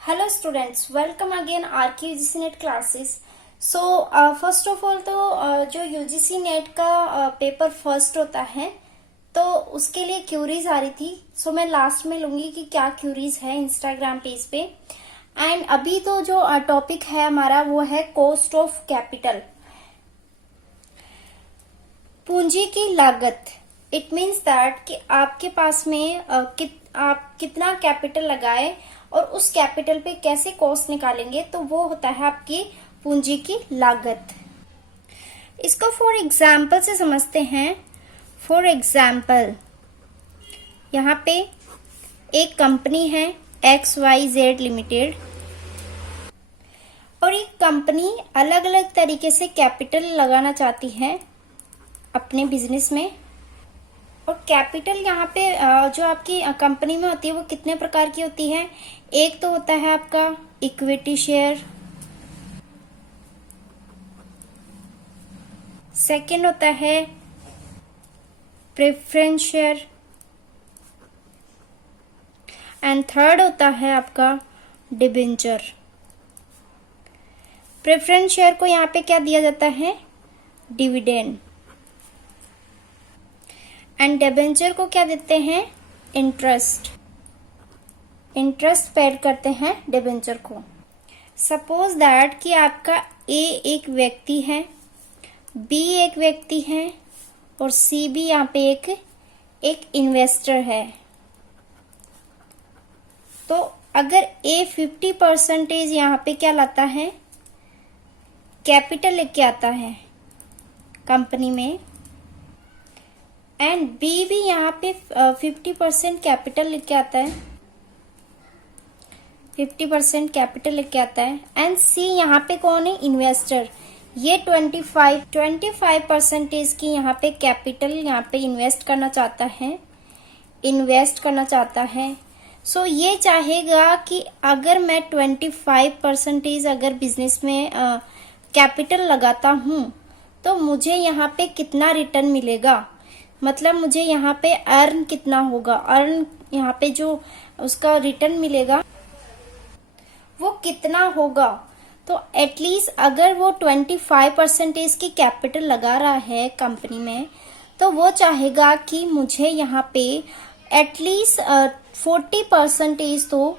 Hello students, welcome again RK UGC NET classes. So first of all तो जो UGC NET का paper first होता है तो उसके लिए क्यूरीज आ रही थी। सो मैं लास्ट में लूंगी कि क्या क्यूरीज है इंस्टाग्राम पेज पे। एंड अभी तो जो टॉपिक है हमारा वो है कॉस्ट ऑफ कैपिटल, पूंजी की लागत। इट मीन्स दैट कि आपके पास में आप कितना कैपिटल लगाए और उस कैपिटल पे कैसे कॉस्ट निकालेंगे, तो वो होता है आपकी पूंजी की लागत। इसको फॉर एग्जाम्पल से समझते हैं। फॉर एग्जाम्पल यहाँ पे एक कंपनी है XYZ लिमिटेड, और एक कंपनी अलग अलग तरीके से कैपिटल लगाना चाहती है अपने बिजनेस में। और कैपिटल यहाँ पे जो आपकी कंपनी में होती है वो कितने प्रकार की होती है। एक तो होता है आपका इक्विटी शेयर, सेकंड होता है प्रेफरेंस शेयर, एंड थर्ड होता है आपका डिबेंचर। प्रेफरेंस शेयर को यहाँ पे क्या दिया जाता है, डिविडेंड, एंड डिबेंचर को क्या देते हैं, इंटरेस्ट पेड करते हैं डिबेंचर को। सपोज दैट कि आपका ए एक व्यक्ति है, बी एक व्यक्ति है और सी भी यहाँ पे एक इन्वेस्टर है। तो अगर ए 50% यहाँ पे क्या लाता है, कैपिटल लेके आता है कंपनी में, एंड बी भी यहाँ पे 50% कैपिटल लेके आता है, 50% कैपिटल लेके आता है, एंड सी यहाँ पे कौन है, इन्वेस्टर। ये 25% की यहाँ पे कैपिटल यहाँ पे इन्वेस्ट करना चाहता है। सो ये चाहेगा कि अगर मैं 25% अगर बिजनेस में कैपिटल लगाता हूँ तो मुझे यहाँ पे कितना रिटर्न मिलेगा, मतलब मुझे यहाँ पे अर्न कितना होगा, अर्न यहाँ पे जो उसका रिटर्न मिलेगा वो कितना होगा। तो एटलीस्ट अगर वो 25% की कैपिटल लगा रहा है कंपनी में, तो वो चाहेगा कि मुझे यहाँ पे एटलीस्ट 40% तो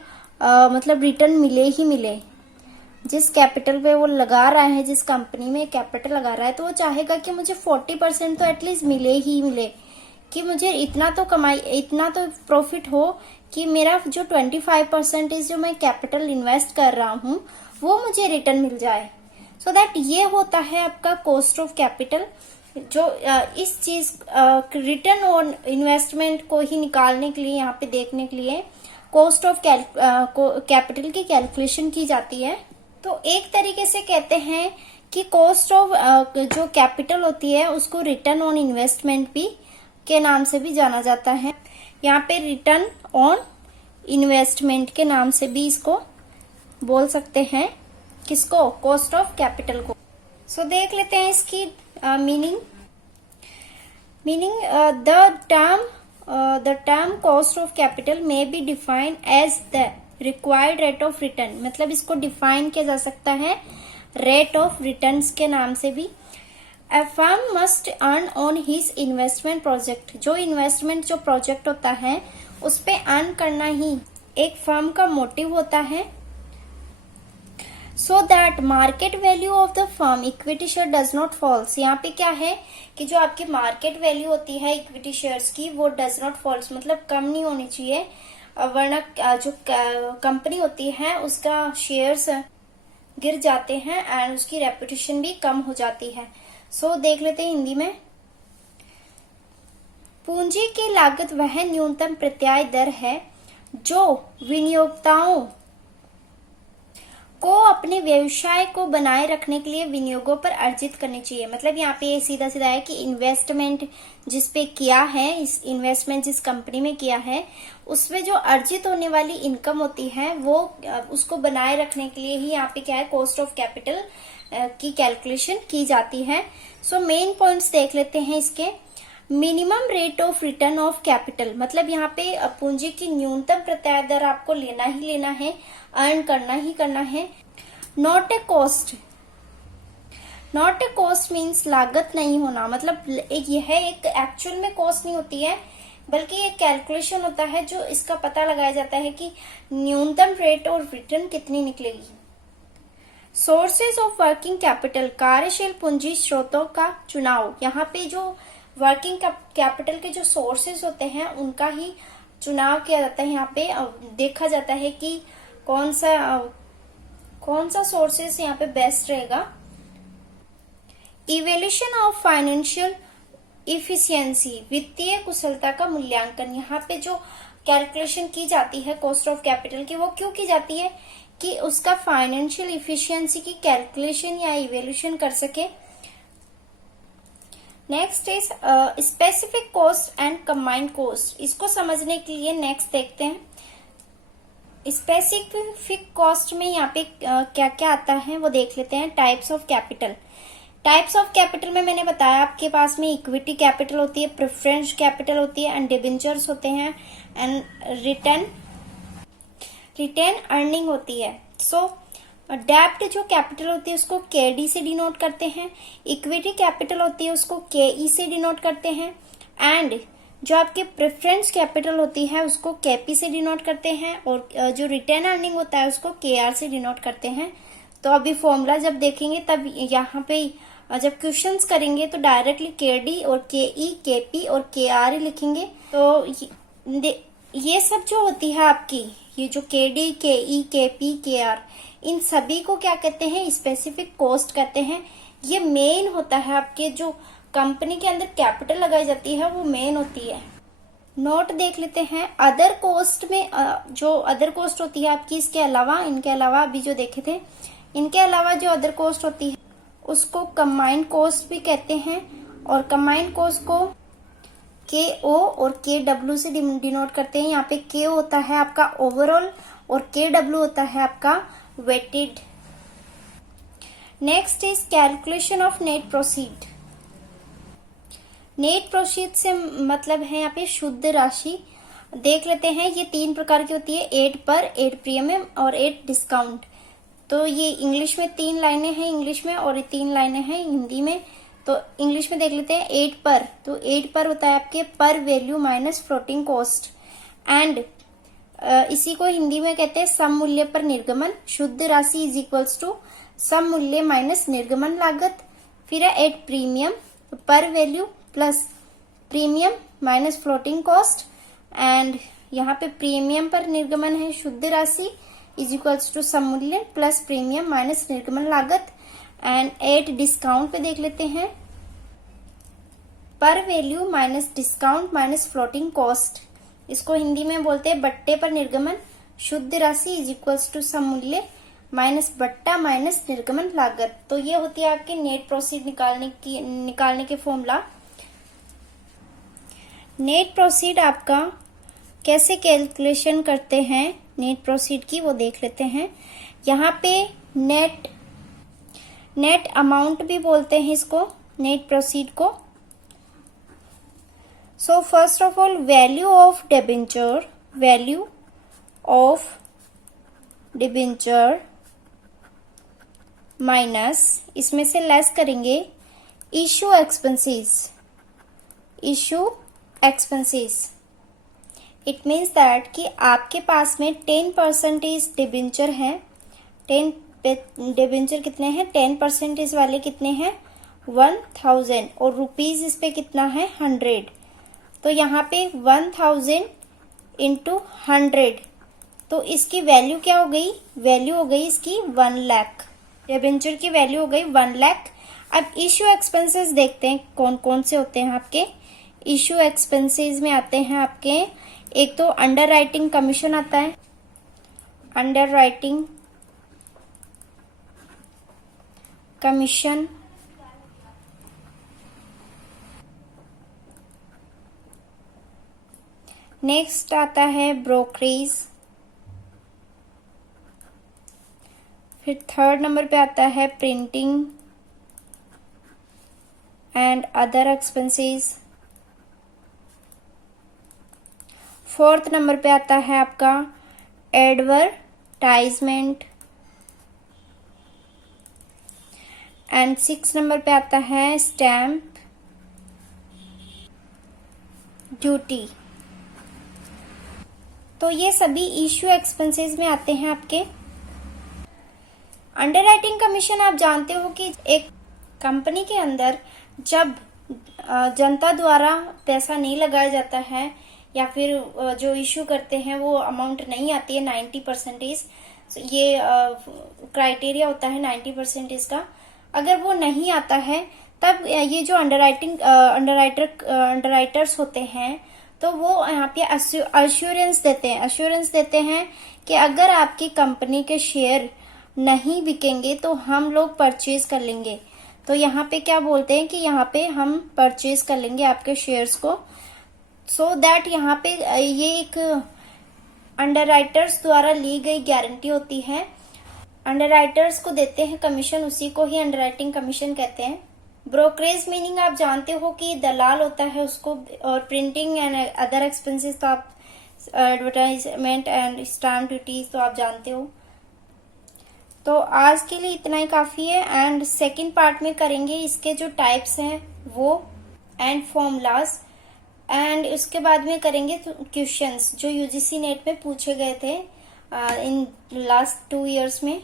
मतलब रिटर्न मिले ही मिले। जिस कैपिटल पे वो लगा रहा है, जिस कंपनी में कैपिटल लगा रहा है, तो वो चाहेगा कि मुझे 40% तो एटलीस्ट मिले ही मिले, कि मुझे इतना तो कमाई, इतना तो प्रॉफिट हो कि मेरा जो 25% जो मैं कैपिटल इन्वेस्ट कर रहा हूँ वो मुझे रिटर्न मिल जाए। सो दैट ये होता है आपका कॉस्ट ऑफ कैपिटल। जो इस चीज रिटर्न ऑन इन्वेस्टमेंट को ही निकालने के लिए, यहाँ पे देखने के लिए कॉस्ट ऑफ कैपिटल की कैलकुलेशन की जाती है। तो एक तरीके से कहते हैं कि कॉस्ट ऑफ जो कैपिटल होती है उसको रिटर्न ऑन इन्वेस्टमेंट भी के नाम से भी जाना जाता है। यहाँ पे रिटर्न ऑन इन्वेस्टमेंट के नाम से भी इसको बोल सकते हैं, किसको, कॉस्ट ऑफ कैपिटल को। सो देख लेते हैं इसकी meaning. The term cost of capital may be defined as the required rate of return, मतलब इसको डिफाइन किया जा सकता है रेट ऑफ रिटर्न्स के नाम से भी। A firm must earn on his investment project, जो इन्वेस्टमेंट जो प्रोजेक्ट होता है उस पे अर्न करना ही एक फर्म का मोटिव होता है। So that market value of the firm equity share does not falls. यहाँ पे क्या है कि जो आपकी मार्केट वैल्यू होती है इक्विटी शेयर्स की वो डज नॉट फॉल्स, मतलब कम नहीं होनी चाहिए, वरना जो कंपनी होती है उसका शेयर्स गिर जाते हैं एंड उसकी रेपुटेशन भी कम हो जाती है। सो देख लेते हैं हिंदी में। पूंजी की लागत वह न्यूनतम प्रत्याय दर है जो विनियोक्ताओं को अपने व्यवसाय को बनाए रखने के लिए विनियोगों पर अर्जित करनी चाहिए। मतलब यहाँ पे सीधा सीधा है कि इन्वेस्टमेंट जिस पे किया है, इस इन्वेस्टमेंट जिस कंपनी में किया है, उसमें जो अर्जित होने वाली इनकम होती है वो उसको बनाए रखने के लिए ही यहाँ पे क्या है, कॉस्ट ऑफ कैपिटल की कैलकुलेशन की जाती है। सो मेन पॉइंट्स देख लेते हैं इसके। Minimum rate of return of capital, मतलब यहाँ पे पूंजी की न्यूनतम प्रत्याय दर आपको लेना ही लेना है, अर्न करना ही करना है। Not a cost, not a cost means लागत नहीं होना, मतलब यह एक एक्चुअल में कॉस्ट नहीं होती है, बल्कि ये कैलकुलेशन होता है जो इसका पता लगाया जाता है कि न्यूनतम रेट और रिटर्न कितनी निकलेगी। सोर्सेज ऑफ वर्किंग कैपिटल, कार्यशील पूंजी स्रोतों का चुनाव, यहाँ पे जो वर्किंग कैपिटल के जो सोर्सेज होते हैं उनका ही चुनाव किया जाता है। यहाँ पे देखा जाता है कि कौन सा सोर्सेज यहाँ पे बेस्ट रहेगा। इवेल्यूशन ऑफ फाइनेंशियल इफिशियंसी, वित्तीय कुशलता का मूल्यांकन, यहाँ पे जो कैलकुलेशन की जाती है कॉस्ट ऑफ कैपिटल की, वो क्यों की जाती है कि उसका फाइनेंशियल इफिशियंसी की कैलकुलेशन या इवेल्यूशन कर सके। Next is specific cost and combined cost, इसको समझने के लिए नेक्स्ट देखते हैं। स्पेसिफिक कॉस्ट में यहाँ पे क्या क्या आता है वो देख लेते हैं। Types of capital, types of capital में मैंने बताया आपके पास में इक्विटी कैपिटल होती है, प्रेफरेंस कैपिटल होती है, एंड डिबेंचर्स होते हैं, एंड रिटेन अर्निंग होती है। सो डेब्ट जो कैपिटल होती है उसको केडी से डिनोट करते हैं, इक्विटी कैपिटल होती है उसको केई से डिनोट करते हैं, एंड जो आपके प्रेफरेंस कैपिटल होती है उसको केपी से डिनोट करते हैं, और जो रिटेन अर्निंग होता है उसको केआर से डिनोट करते हैं। तो अभी फॉर्मूला जब देखेंगे तब यहाँ पे जब क्वेश्चंस करेंगे तो डायरेक्टली केडी और केई, केपी और केआर ही लिखेंगे। तो ये सब जो होती है आपकी, ये जो केडी, केई, केपी, केआर, इन सभी को क्या कहते हैं, स्पेसिफिक कॉस्ट कहते हैं। ये मेन होता है आपके जो कंपनी के अंदर कैपिटल लगाई जाती है वो मेन होती है। नोट देख लेते हैं। अदर कॉस्ट में जो अदर कॉस्ट होती है आपकी, इसके अलावा, इनके अलावा अभी जो देखे थे, इनके अलावा जो अदर कॉस्ट होती है उसको कंबाइंड कॉस्ट भी कहते हैं, और कंबाइंड कॉस्ट को के ओ और के डब्ल्यू से डिनोट करते हैं। यहाँ पे के होता है आपका ओवरऑल और के डब्ल्यू होता है आपका weighted. Next is calculation of net proceed. Net proceed से मतलब है यहाँ पे शुद्ध राशि। देख लेते हैं, ये 3 प्रकार की होती है, 8 पर, 8 प्रीमियम और 8 डिस्काउंट। तो ये इंग्लिश में 3 लाइनें हैं इंग्लिश में, और 3 लाइनें हैं हिंदी में। तो इंग्लिश में देख लेते हैं 8 पर। तो 8 पर होता है आपके पर value minus floating cost, and इसी को हिंदी में कहते हैं सम मूल्य पर निर्गमन। शुद्ध राशि इज इक्वल्स टू सम मूल्य माइनस निर्गमन लागत। फिर है 8 प्रीमियम, पर value plus premium minus floating cost, and यहाँ पे प्रीमियम पर निर्गमन है शुद्ध राशि इज इक्वल्स टू सम मूल्य प्लस प्रीमियम माइनस निर्गमन लागत। एंड 8 डिस्काउंट पे देख लेते हैं, पर value minus discount minus floating cost, इसको हिंदी में बोलते हैं बट्टे पर निर्गमन। शुद्ध राशि इज इक्वल्स टू सम मूल्य माइनस बट्टा माइनस निर्गमन लागत। तो ये होती है आपके नेट प्रोसीड निकालने के फॉर्मूला। नेट प्रोसीड आपका कैसे कैलकुलेशन करते हैं नेट प्रोसीड की वो देख लेते हैं। यहाँ पे नेट अमाउंट भी बोलते हैं इसको, नेट प्रोसीड को। सो first of all value of debenture, value of debenture minus, इसमें से लेस करेंगे issue expenses, issue expenses. It means that कि आपके पास में 10% डिबेंचर है। 10 डिबेंचर कितने हैं, 10% वाले कितने हैं 1000, और रुपीज इस पे कितना है 100। तो यहाँ पे 1000 इंटू 100, तो इसकी वैल्यू क्या हो गई, वैल्यू हो गई इसकी 1 लाख। डिबेंचर की वैल्यू हो गई 1 लाख। अब इशू एक्सपेंसेस देखते हैं कौन कौन से होते हैं आपके। इशू एक्सपेंसेस में आते हैं आपके, एक तो अंडर राइटिंग कमीशन आता है, अंडर राइटिंग कमीशन, नेक्स्ट आता है ब्रोकरेज, फिर 3rd नंबर पे आता है printing and other expenses, 4th number पे आता है आपका एडवर्टाइजमेंट, एंड 6 नंबर पे आता है स्टैम्प ड्यूटी। तो ये सभी इश्यू एक्सपेंसेस में आते हैं आपके। अंडरराइटिंग कमीशन आप जानते हो कि एक कंपनी के अंदर जब जनता द्वारा पैसा नहीं लगाया जाता है या फिर जो इश्यू करते हैं वो अमाउंट नहीं आती है 90%, ये क्राइटेरिया होता है 90% का, अगर वो नहीं आता है तब ये जो अंडरराइटर्स होते हैं तो वो यहाँ पे अश्योरेंस देते हैं कि अगर आपकी कंपनी के शेयर नहीं बिकेंगे तो हम लोग परचेज कर लेंगे। तो यहाँ पे क्या बोलते हैं कि यहाँ पे हम परचेज कर लेंगे आपके शेयर्स को, सो दैट यहाँ पे ये एक अंडरराइटर्स द्वारा ली गई गारंटी होती है। अंडरराइटर्स को देते हैं कमीशन, उसी को ही अंडरराइटिंग कमीशन कहते हैं। ब्रोकरेज मीनिंग आप जानते हो कि दलाल होता है उसको, और प्रिंटिंग एंड अदर एक्सपेंसेस तो आप एडवर्टाइजमेंट एंड स्टैम्प ड्यूटी तो आप जानते हो। तो आज के लिए इतना ही काफी है, एंड सेकंड पार्ट में करेंगे इसके जो टाइप्स हैं वो एंड फॉर्मूलाज, एंड उसके बाद में करेंगे क्वेश्चंस जो यूजीसी नेट में पूछे गए थे इन लास्ट 2 इयर्स में।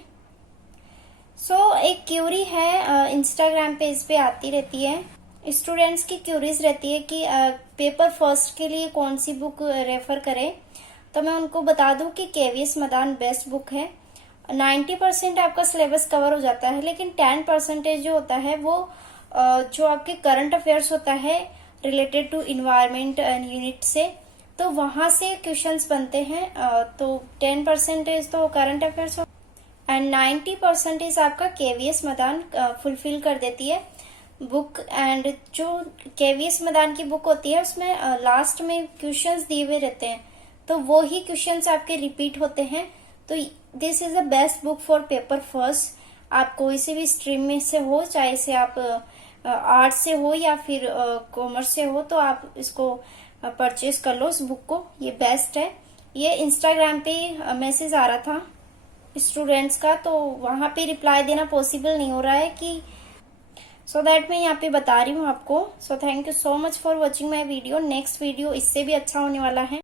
एक क्यूरी है इंस्टाग्राम पे, इस पे आती रहती है, स्टूडेंट्स की क्यूरीज रहती है कि पेपर फर्स्ट के लिए कौन सी बुक रेफर करें। तो मैं उनको बता दूं कि केवीएस मदान बेस्ट बुक है। 90% आपका सिलेबस कवर हो जाता है, लेकिन 10% जो होता है वो जो आपके करंट अफेयर्स होता है related to environment and unit से, तो वहां से क्वेश्चंस बनते हैं। तो 10% तो करंट अफेयर्स एंड 90% आपका केवीएस मदान फुलफिल कर देती है बुक। एंड जो केवीएस मदान की बुक होती है उसमें लास्ट में क्वेश्चंस दिए हुए रहते हैं, तो वो ही क्वेश्चंस आपके रिपीट होते हैं। तो this is the best book for paper first. आप कोई से भी स्ट्रीम में से हो, चाहे से आप आर्ट्स से हो या फिर कॉमर्स से हो, तो आप इसको परचेज कर लो इस बुक को, ये बेस्ट है। ये इंस्टाग्राम पे मैसेज आ रहा था स्टूडेंट्स का, तो वहां पे रिप्लाई देना पॉसिबल नहीं हो रहा है कि सो दैट मैं यहाँ पे बता रही हूँ आपको। So thank you so much for watching my video. Next video इससे भी अच्छा होने वाला है।